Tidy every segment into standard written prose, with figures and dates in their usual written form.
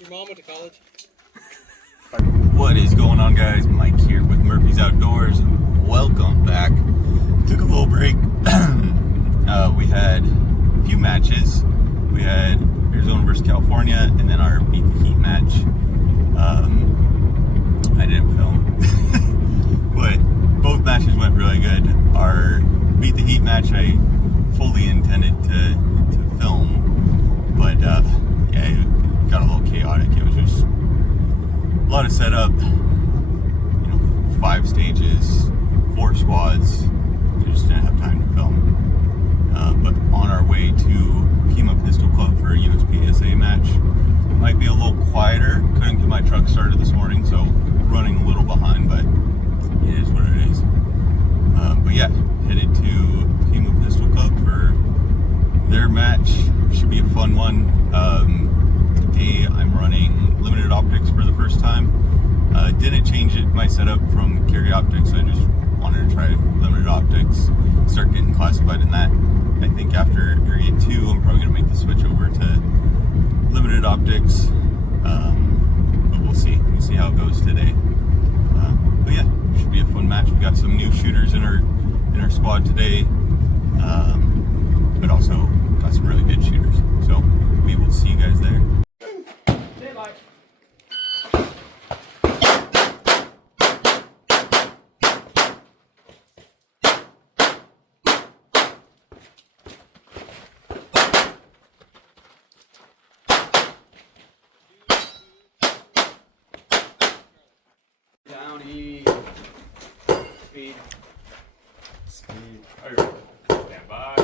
Your mom went to college. What is going on, guys? Mike here with Murphy's Outdoors. Welcome back. Took a little break. We had a few matches. We had Arizona versus California, and then our Beat the Heat match. I didn't film, but both matches went really good. Our Beat the Heat match, I fully intended to film, but yeah, it got a little chaotic. It was just a lot of setup, 5 stages, 4 squads. We just didn't have time to film. But on our way to Pima Pistol Club for a USPSA match. It might be a little quieter. Couldn't get my truck started this morning, so running a little behind, but it is what it is. But yeah, headed to Pima Pistol Club for their match. Should be a fun one. Today I'm running limited optics for the first time. Didn't change my setup from carry optics. I just wanted to try limited optics, start getting classified in that. I think after area 2, I'm probably going to make the switch over to limited optics. But we'll see. We'll see how it goes today. But yeah, should be a fun match. We got some new shooters in our squad today, but also got some really good shooters. So we will see you guys there. Say bye. Downy. Speed. Speed. Stand by.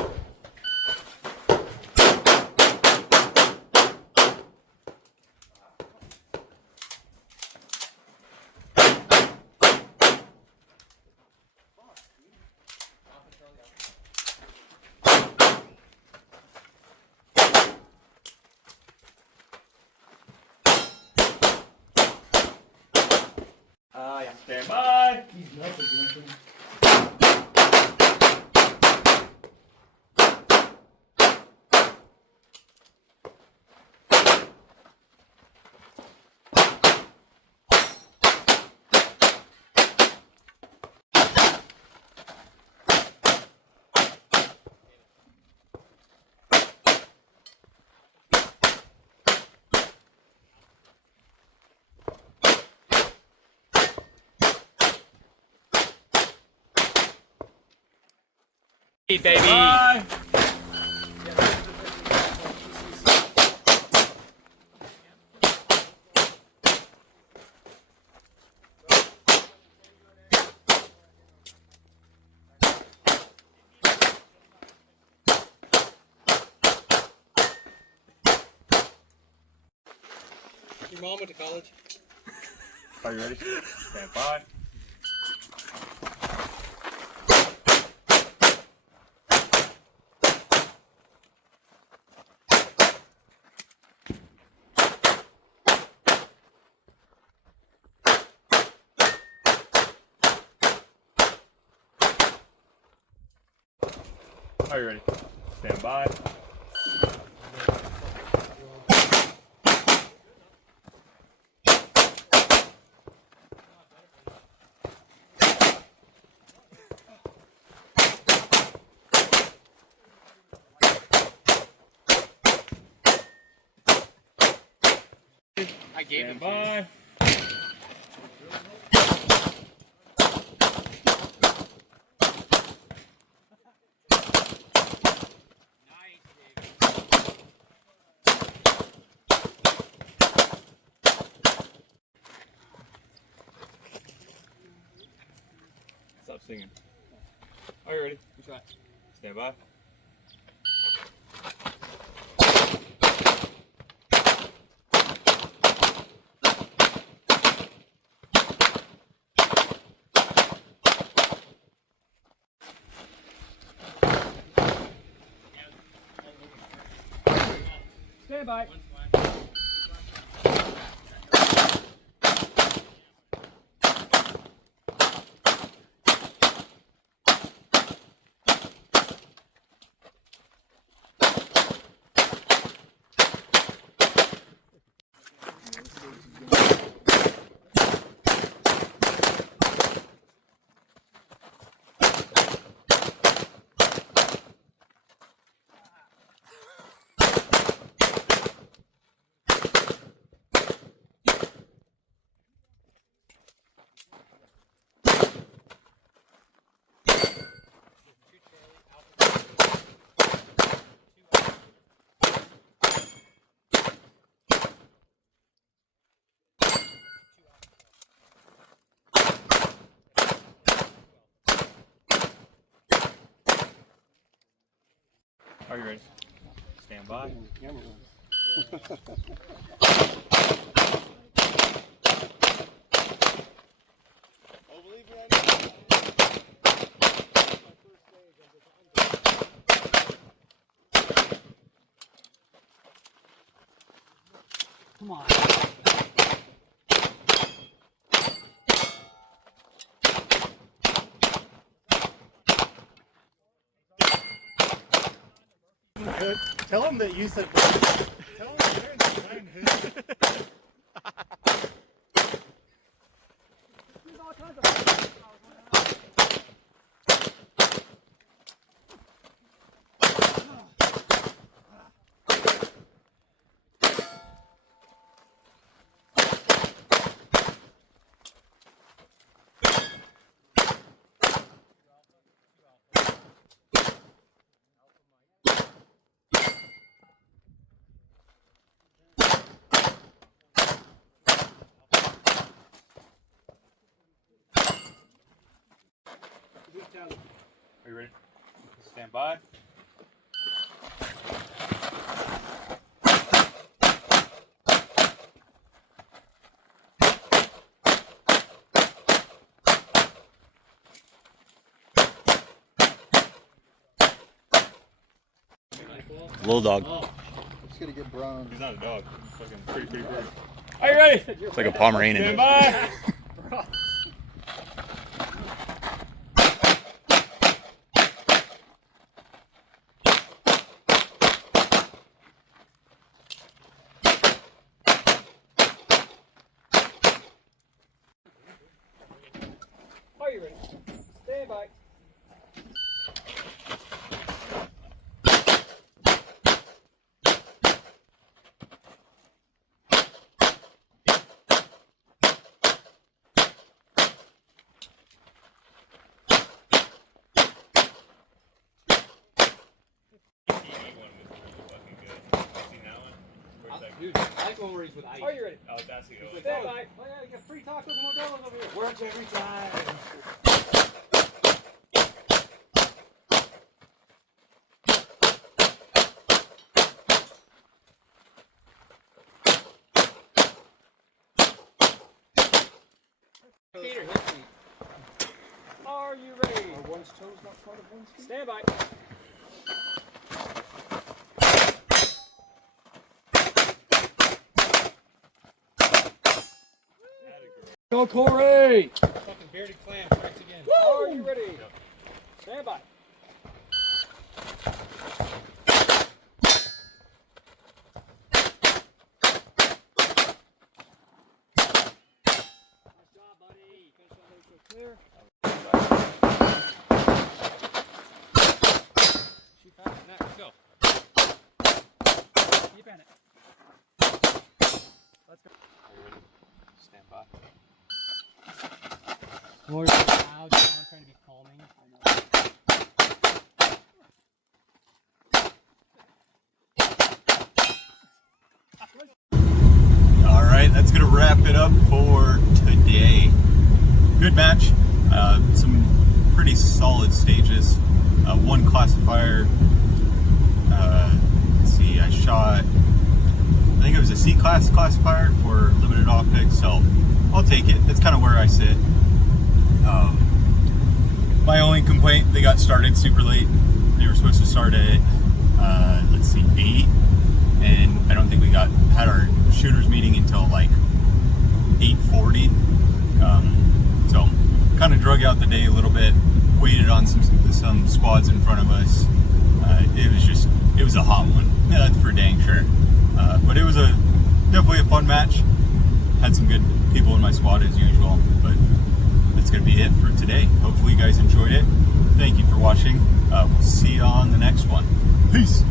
Yeah. Stand by. He's nothing. Hey, baby. Bye. Your mom went to college. Are you ready? Stand by. Are you ready? Stand by. I gave him. Stand by. Stop singing. Are you ready? That's right. Stand by. Stand by. Stand by. Come on. Tell him that you said that. Tell him that you're behind him. Are you ready? Stand by. Little dog. It's gonna get brown. He's not a dog. He's fucking pretty bro. Are you ready? It's like a Pomeranian. Stand by. Are you ready? Stand by. Dude, I like when we're with ice. Are you ready? Oh, that's the good one. Stand by. Oh, yeah, you got free tacos and Modelo's over here. Works every time. Peter, hit me. Are you ready? Are one's toes not part of one's feet? Stand by. Go, Corey! Fucking bearded clam strikes again. Are you ready? Yep. Stand by. Nice job, buddy. Finish that ratio clear. She found it. Now, let's go. Keep in it. Let's go. Are you ready? Stand by. More loud, I'm trying to be calming. All right, that's gonna wrap it up for today. Good match. Some pretty solid stages. One classifier. Let's see, I shot. I think it was a C-class classifier for limited optics, so I'll take it. That's kind of where I sit. My only complaint, they got started super late. They were supposed to start at, let's see, 8, and I don't think we had our shooters meeting until like 8:40. So kind of drug out the day a little bit, waited on some squads in front of us. It was a hot one, that's for dang sure. But it was definitely a fun match. Had some good people in my squad as usual, but that's going to be it for today. Hopefully you guys enjoyed it. Thank you for watching. We'll see you on the next one. Peace.